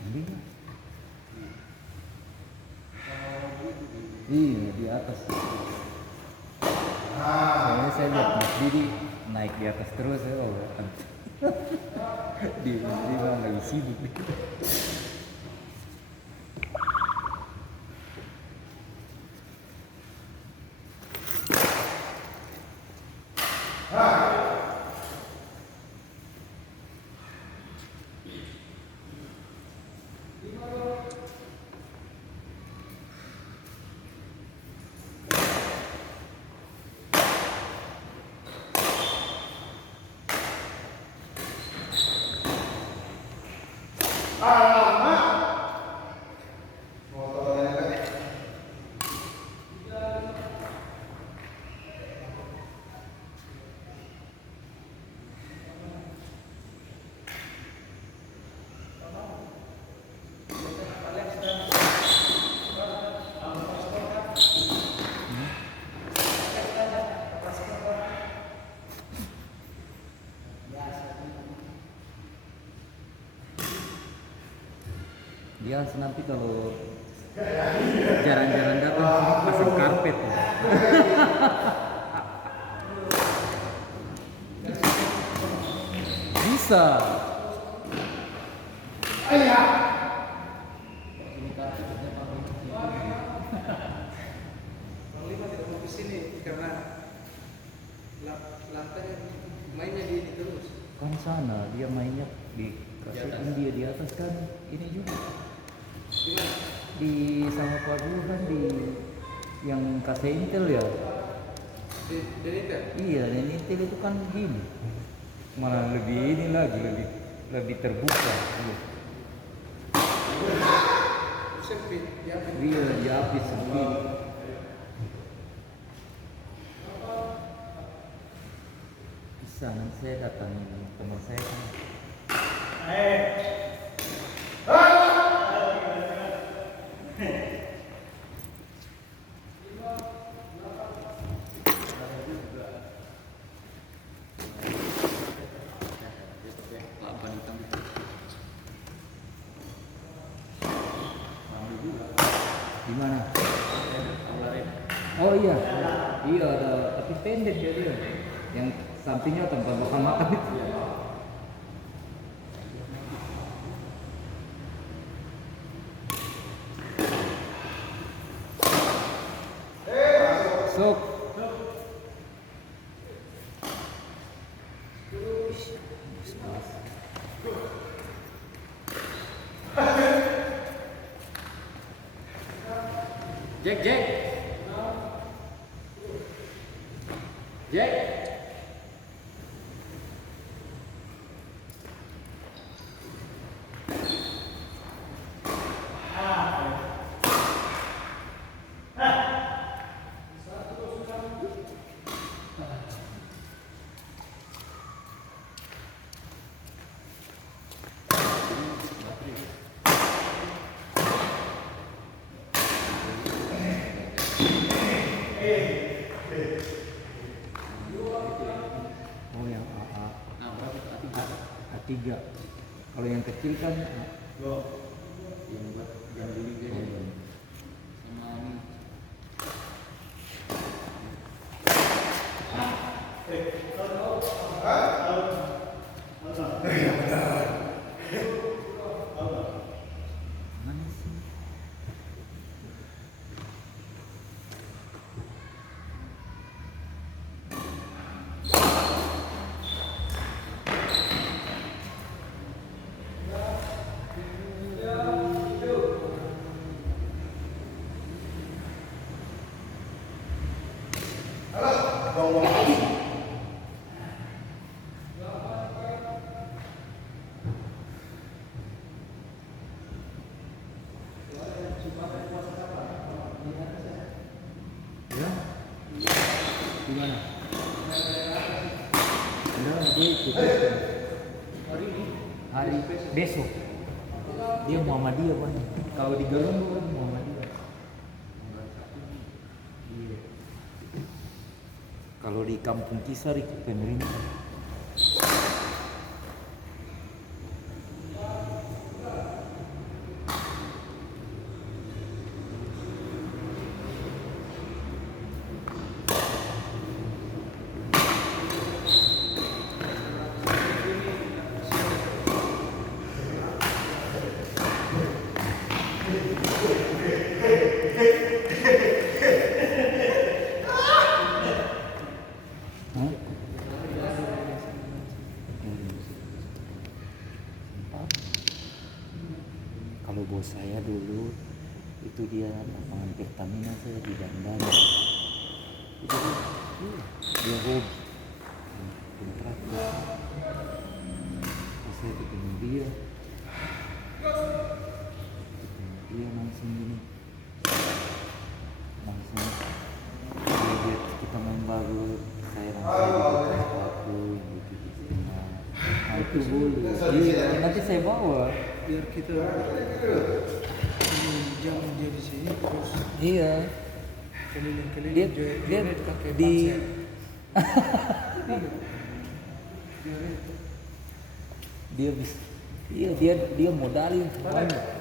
Ini iya di atas. Saya lihat Mas Didi naik di atas terus ya. Oh, di memang lagi sibuk. Dia nanti kalau jarang-jarang datang pasang karpet. Bisa. Panglima tidak mau kesini karena lantai mainnya di terus. Kan sana dia mainnya di kasih dia di atas kan ini juga. Di mana? Di sama Pak Guru kan di yang kasih Intel ya. Di Intel? Iya, dan Intel itu kan gini. Malah lebih ini lagi lebih terbuka. Sempit, ya. Iya, diapit sempit. Bisa nanti saya datangin teman saya kan. Di mana? Oh iya, iya ada tapi pendek ya dia. Yang sampingnya tempat makan itu. Sok. Jack. Oh yang AA. A3. Kalau yang kecil kan yang buat jam dulu aja sama ini mana sih? Ya? Gimana? Enggak, dia ikut. Hari besok. Dia Muhammadiyah kan. Kalau di Galuh kan Muhammadiyah. Iya. Kalau di Kampung Kisar ikut pemerintah. Kalau bos saya dulu itu dia lapangan Pertamina saya di Dandan. Itu dia hobi kontraktor. Terus saya ketemu dia langsung gini, langsung dia kita main baru, saya langsung diberikan sepatu yang gitu. Nah itu boleh. Nanti saya bawa. Biar kita jam dia di sini terus Iya. keliling-keliling Dia joget pakai di pansel. dia bisa, dia modalin semuanya.